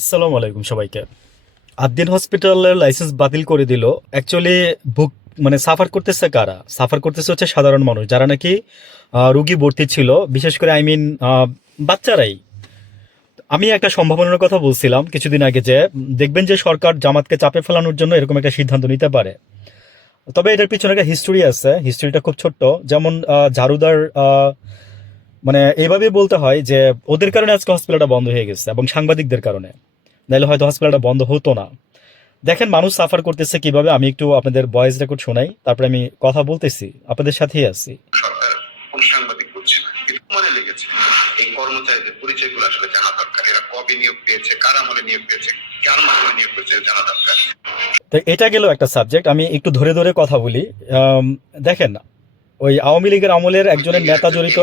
আসসালামু আলাইকুম সবাইকে। আদ্দিন হসপিটালের লাইসেন্স বাতিল করে দিল। অ্যাকচুয়ালি ভুগ মানে সাফার করতেছে কারা? সাফার করতেছে হচ্ছে সাধারণ মানুষ যারা নাকি রুগী ভর্তি ছিল, বিশেষ করে বাচ্চারাই। আমি একটা সম্ভাবনার কথা বলছিলাম কিছুদিন আগে যে দেখবেন যে সরকার জামাতকে চাপে ফেলানোর জন্য এরকম একটা সিদ্ধান্ত নিতে পারে। তবে এটার পিছনে একটা হিস্টোরি আছে, হিস্টোরিটা খুব ছোট্ট। যেমন ঝাড়ুদার এইভাবে বলতে হয় যে ওদের কারণে আজকে হসপিটালটা বন্ধ হয়ে গেছে এবং সাংবাদিকদের কারণে, নাহলে হয়তো হসপিটালটা বন্ধ হতো না। দেখেন মানুষ সাফার করতেছে কিভাবে। আমি একটু আপনাদের ভয়েস রেকর্ড শোনাই, তারপরে আমি কথা বলতেছি, আপনাদের সাথেই আছি। সরকার কোন সাংবাদিক করছে না, কিন্তু মনে লেগেছে এই কর্মচারীদের পরিচয়গুলো আসলে জানা দরকার। এরা কবে নিয়োগ পেয়েছে, কার আমলে নিয়োগ পেয়েছে, কার মাধ্যমে নিয়োগ পেয়েছে জানা দরকার। তো এটা গেল একটা সাবজেক্ট, আমি একটু ধরে ধরে কথা বলি। দেখেন, ওই আওয়ামী লীগের আমলের একজনের নেতা জড়িত।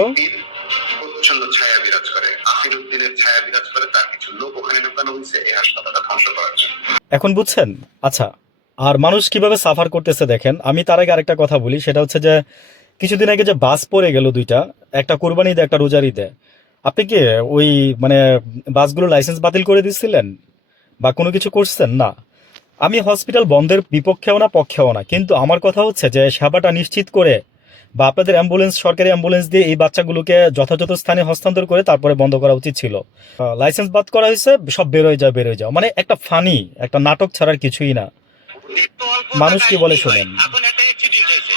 প্রচ্ছন্ন ছায়া বিরাজ করে, আসিরুদ্দিনের ছায়া বিরাজ করে, তার কিছু লোক ওখানে ঢুকানো হয়েছে এই হাসপাতালটা ধ্বংস করার জন্য। এখন বুঝছেন? আচ্ছা, আর মানুষ কিভাবে সাফার করতেছে দেখেন। আমি তার আগে আরেকটা কথা বলি, সেটা হচ্ছে যে কিছুদিন আগে যে বাস পড়ে গেল দুইটা, একটা কোরবানি ঈদে একটা রোজার ঈদে, আপনি কি ওই মানে বাসগুলো লাইসেন্স বাতিল করে দিচ্ছিলেন বা কোনো কিছু করছেন? না। আমি হসপিটাল বন্ধের বিপক্ষেও না পক্ষেও না, কিন্তু আমার কথা হচ্ছে যে সেবাটা নিশ্চিত করে বা আপনাদের অ্যাম্বুলেন্স, সরকারি অ্যাম্বুলেন্স দিয়ে এই বাচ্চাগুলোকে যথাযথ স্থানে হস্তান্তর করে তারপরে বন্ধ করা উচিত ছিল। লাইসেন্স বাদ করা হয়েছে, সব বেরোয় যাও, মানে একটা ফানি, একটা নাটক ছাড়ার কিছুই না। মানুষ কি বলে শোনেন। এখন একটা অ্যাক্সিডেন্ট হয়েছে,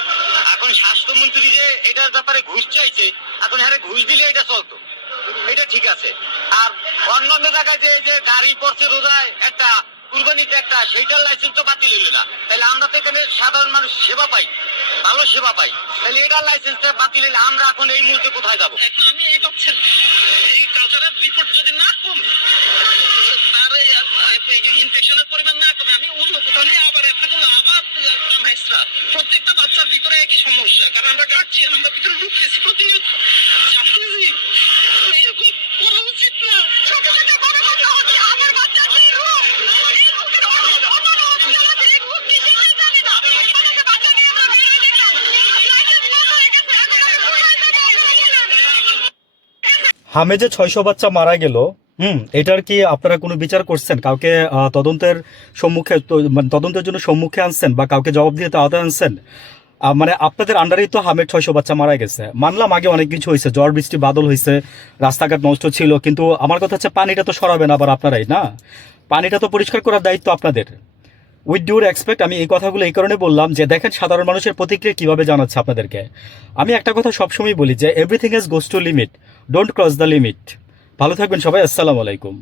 এখন স্বাস্থ্যমন্ত্রী যে এটার ব্যাপারে ঘুষ চাইছে, এখন হ্যাঁ ঘুষ দিলে এটা চলতো, এটা ঠিক আছে। আর অন্যান্য জায়গায় যে গাড়ি পড়ছে রোজায় একটা, কুরবানিতে একটা, সেইটার লাইসেন্স তো বাতিল হলো না। তাহলে আমরা তো এখানে সাধারণ মানুষ সেবা পাই, ভালো সেবা পাই। তাহলে এটার লাইসেন্সটা বাতিল হলে আমরা এখন এই মুহূর্তে কোথায় যাবো? এখন আমি এই ভাবছেন এই কালচারের রিপোর্ট যদি না কমে, তার ইনফেকশনের পরিমাণ না কমে, আমি অন্য কোথাও নিয়ে আবার আবার ভাইসরা প্রত্যেকটা বাচ্চার ভিতরে একই সমস্যা। কারণ আমরা গার্জিয়ান, আমরা ভিতরে ঢুকতেছি প্রতিনিয়ত, জানতেছি এরকম করা উচিত না। ছোট ছোট বড় কথা হচ্ছে আমার বাচ্চা কি রোগ, এই রোগের অনন্য জ্বালাতে এই রোগ কি সেটাই জানে না। আমাদের বাচ্চা নিয়ে আমরা বের হয়ে গেলাম, লাইসেন্স বন্ধ হয়ে গেছে, এখন আমি কোথায় যাবো? হামে যে 600 বাচ্চা মারা গেল, এটার কি আপনারা কোনো বিচার করছেন? কাউকে তদন্তের সম্মুখে মানে তদন্তের জন্য সম্মুখে আনছেন বা কাউকে জবাবদিহিতার আওতায় আনছেন? মানে আপনাদের আন্ডারেই তো হামের 600 বাচ্চা মারা গেছে। মানলাম আগে অনেক কিছু হয়েছে, ঝড় বৃষ্টি বাদল হয়েছে, রাস্তাঘাট নষ্ট ছিল, কিন্তু আমার কথা হচ্ছে পানিটা তো সরাবেন আবার আপনারাই না? পানিটা তো পরিষ্কার করার দায়িত্ব আপনাদের। উইথ ডিউ রেসপেক্ট, আমি এই কথাগুলো এই কারণে বললাম যে দেখেন সাধারণ মানুষের প্রতিক্রিয়া কিভাবে জানাচ্ছে আপনাদেরকে। আমি একটা কথা সবসময় বলি যে everything is goes to limit, don't cross the limit. ভালো থাকবেন সবাই, আসসালামু আলাইকুম।